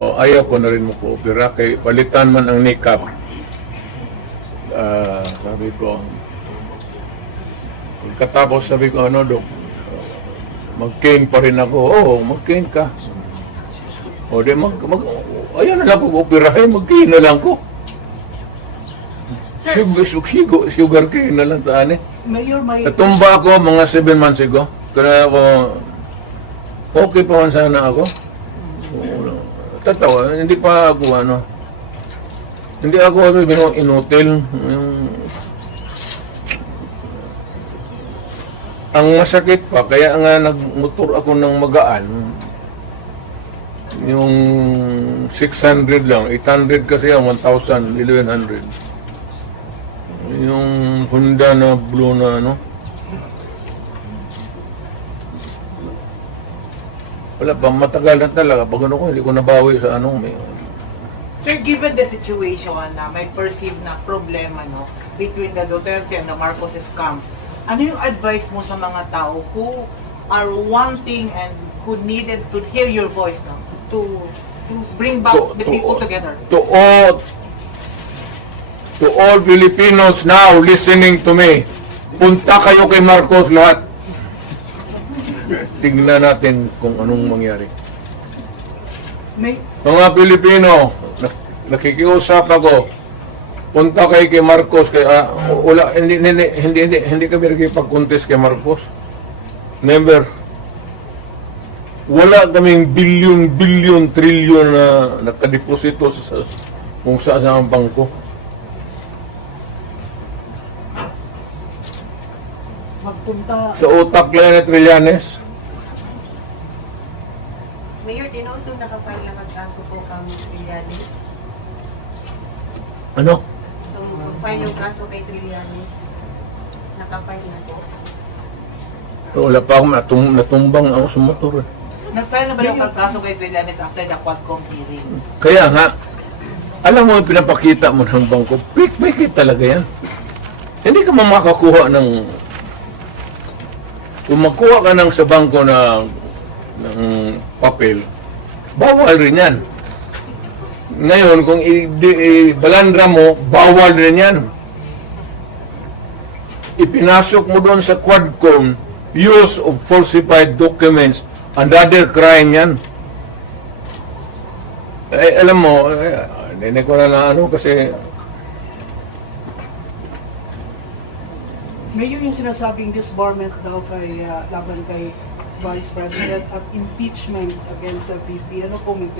O, ayaw ko na rin mo opera kay palitan man ang nikap. Ah, sabi ko, pagkatapos sabi ko, ano, Dok, mag-cane pa rin ako. Oo, mag-cane ka. O, di mag, mag, ayaw na lang ko operahin, mag-cane na lang ko. Sugar, sugar, sugar cane na lang taan eh. Mayor, may... Natumba ako mga 7 months ago. Kaya ako, okay pa man sana ako. Tatawa, hindi pa ako ano. Hindi ako ano, inutil. Yung, ang masakit pa, kaya nga nagmotor ako ng magaan. Yung 600 lang, 800 kasi yan, 1,000, 1,100. Yung Honda na blue na ano. Wala pa, matagal na talaga. Pag ano ko, hindi ko nabawi sa anong may... Sir, given the situation na may perceived na problema no, between the Duterte and the Marcoses camp, ano yung advice mo sa mga tao who are wanting and who needed to hear your voice no, to to bring back To- the to- people together? To all, to all Filipinos now listening to me, punta kayo kay Marcos lahat. Tingnan natin kung anong mangyari. May, Mga Pilipino, nak- nakikiusap ako. Punta kay kay Marcos kay ah, wala hindi hindi hindi hindi, hindi kami nakipag-contest kay Marcos. Never. Wala kaming billion billion trillion na nakadeposito sa kung saan sa ang bangko. magpunta Sa utak lang ni Trillanes. Mayor, tinuto nakapile na magkaso po kang Trillanes. Ano? Itong mag-file yung kaso kay Trillanes. Nakapile na po. Wala pa ako natum natumbang ako sa motor. eh. Nag-file na ba yung kaso kay Trillanes after the Quadcom hearing? Kaya nga, alam mo, yung pinapakita mo ng bangko, fake talaga yan. Hindi ka mamakakuha ng... Kung magkuha ka ng sa bangko na ng papel, bawal rin yan. Ngayon, kung i-balandra mo, bawal rin yan. Ipinasok mo doon sa Quadcom, use of falsified documents, another crime yan. Eh, alam mo, eh, ko na na ano kasi Mayor yung sinasabing disbarment daw kay ah, laban kay Vice President at impeachment against sa VP. Ano po may